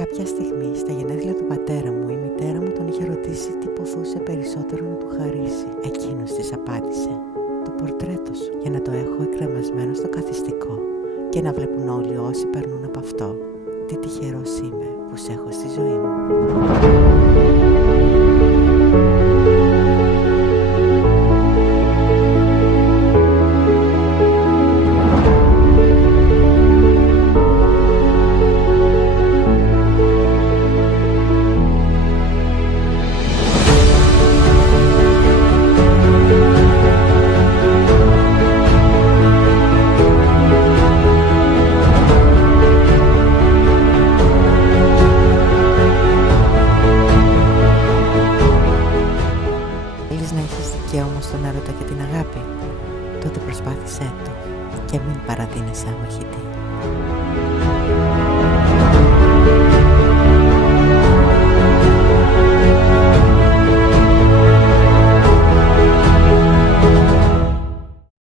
Κάποια στιγμή, στα γενέθλια του πατέρα μου, η μητέρα μου τον είχε ρωτήσει τι ποθούσε περισσότερο να του χαρίσει. Εκείνος της απάντησε: το πορτρέτο σου, για να το έχω εκκρεμασμένο στο καθιστικό και να βλέπουν όλοι όσοι περνούν από αυτό τι τυχερός είμαι που σε έχω στη ζωή μου. Θέλεις να έχεις δικαίωμα στον έρωτα και την αγάπη? Τότε προσπάθησέ το και μην παραδίνεσαι άμαχητη.